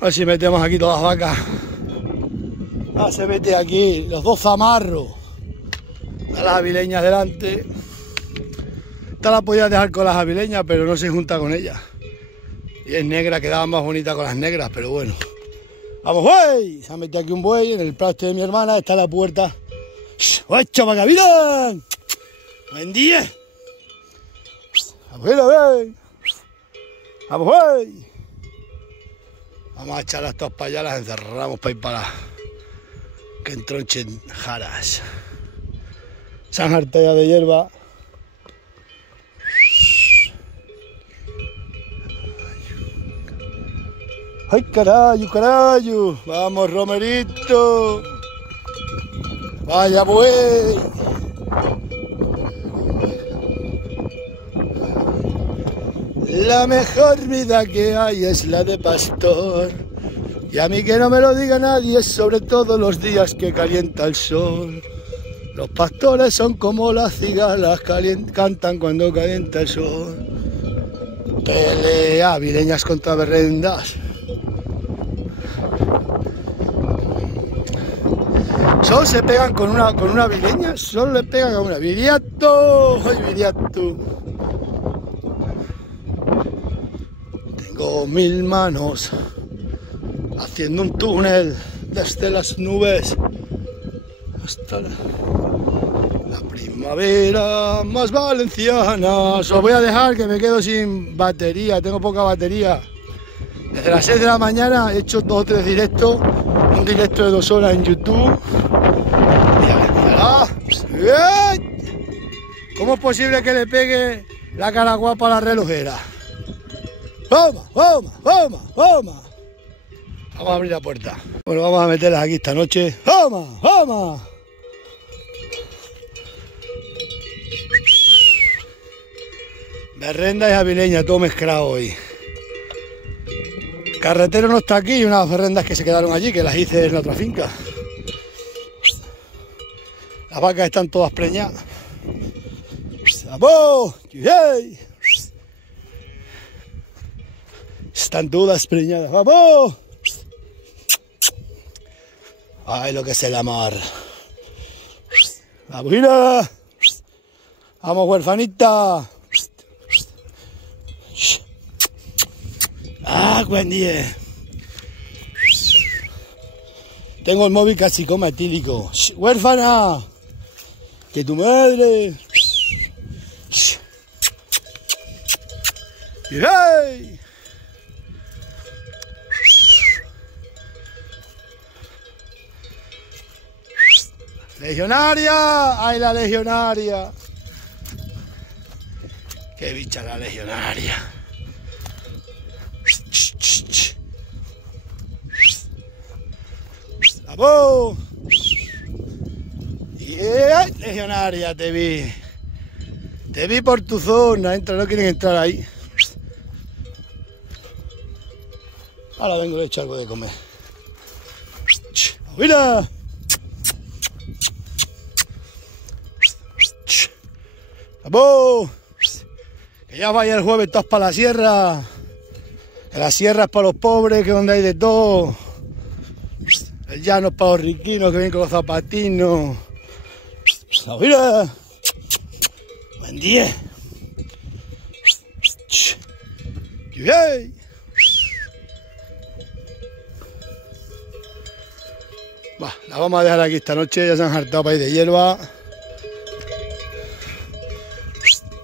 A ver si metemos aquí todas las vacas. Ah, se mete aquí los dos zamarros. A las avileñas delante. Esta la podía dejar con las avileñas, pero no se junta con ellas. Y es negra, quedaba más bonita con las negras, pero bueno. ¡Vamos, buey! Se ha metido aquí un buey en el pasto de mi hermana. Está la puerta. ¡Ocho para que miren! ¡Buen día! ¡Vamos, ven! ¡Vamos, buey! Vamos a echarlas todas para allá, las encerramos para ir para que entronchen jaras. Se han hartado ya de hierba. ¡Ay, carayo, carayo! ¡Vamos, Romerito! ¡Vaya, buey! La mejor vida que hay es la de pastor. Y a mí que no me lo diga nadie, sobre todo los días que calienta el sol. Los pastores son como las cigalas, cantan cuando calienta el sol. Pelea, avileñas contra berrendas. Solo se pegan con una avileña, solo le pegan a una. ¡Viriato! ¡Ay, Viriato! Tengo 1000 manos haciendo un túnel desde las nubes hasta la primavera más valenciana. Os voy a dejar que me quedo sin batería, tengo poca batería. Desde las 6 de la mañana he hecho 2 o 3 directos, un directo de 2 horas en YouTube. ¿Cómo es posible que le pegue la cara guapa a la relojera? ¡Vamos, vamos, vamos, vamos! Vamos a abrir la puerta. Bueno, vamos a meterlas aquí esta noche. ¡Vamos, vamos! Berrenda y avileña, todo mezclado hoy. Carretero no está aquí y unas berrendas que se quedaron allí, que las hice en la otra finca. Las vacas están todas preñadas. ¡Vamos! Están todas preñadas. ¡Vamos! ¡Ay, lo que es el amor! ¡Vamos, mira! ¡Vamos, huerfanita! ¡Ah, buen día! Tengo el móvil casi coma etílico. ¡Huérfana! ¡Que tu madre! ¡Hey! ¡Legionaria! ¡Ay, la legionaria! ¡Qué bicha la legionaria! ¡Vamos! ¡Yeah! Legionaria, te vi. Te vi por tu zona. Entra, no quieren entrar ahí. Ahora vengo, le echo algo de comer. ¡Mira! ¡Vamos! Que ya vaya el jueves todos para la sierra. Que la sierra es para los pobres, que es donde hay de todo. El llano es para los riquinos, que vienen con los zapatinos. ¡Mira! ¡Buen día! ¡Yay! La vamos a dejar aquí esta noche, ya se han hartado para ir de hierba.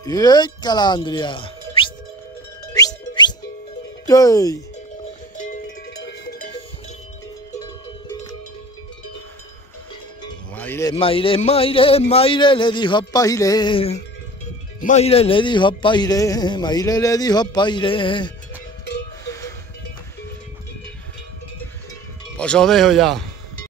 ¡Ey, calandria! ¡Ey! Maire, Maire, Maire, Maire le dijo a Paire. Maire le dijo a Paire, Maire le dijo a Paire. Pues os dejo ya.